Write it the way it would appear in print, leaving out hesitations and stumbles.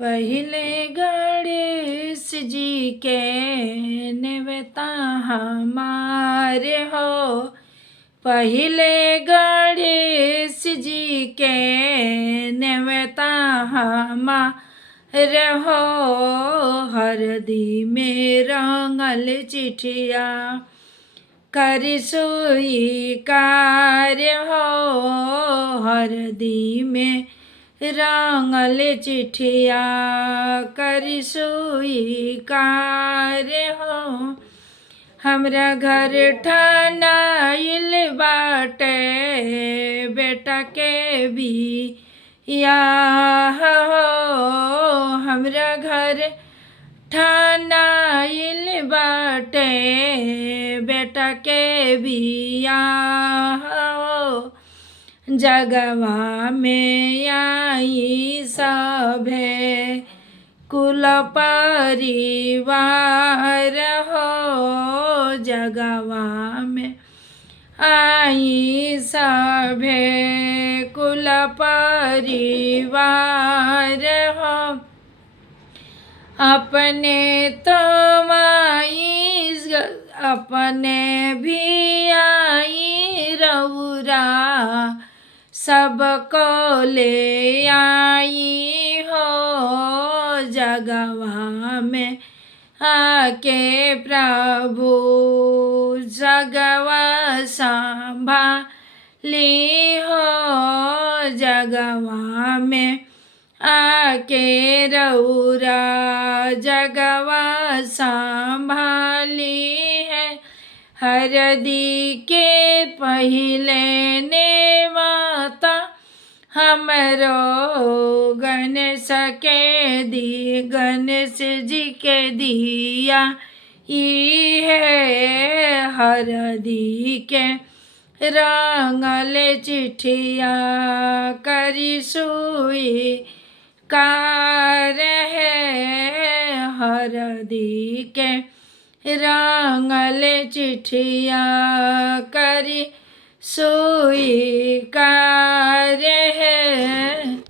पहिले गणेश जी के नेवता हमारे हो। पहिले गणेश जी के नेवता हमारे हो। हरदी में रंगल चिठिया करी स्वीकार हो। हरदी में रंगल चिठिया करी स्वीकार हो। हमरा घर ठनाइल बाटे बेटा के बियाह हो। हमरा घर ठनाइल बाटे बेटा के बियाह हो। जगवा में आई सभे कुल परिवार हो। जगवा में आई सभे कुल परिवार हो। अपने तो माई अपने भी आई रउरा सबको ले आई हो। जगवा में आके प्रभु जगवा संभाली हो। जगवा में आके रउरा जगवा संभाली है। हरदी के पहिले नेवता हमरो गणेश के दी गणेश जी के दिया ई है। हरदी के रंगल चिठिया करी स्वीकार है। हरदी के रंगल चिठिया करी स्वीकार है।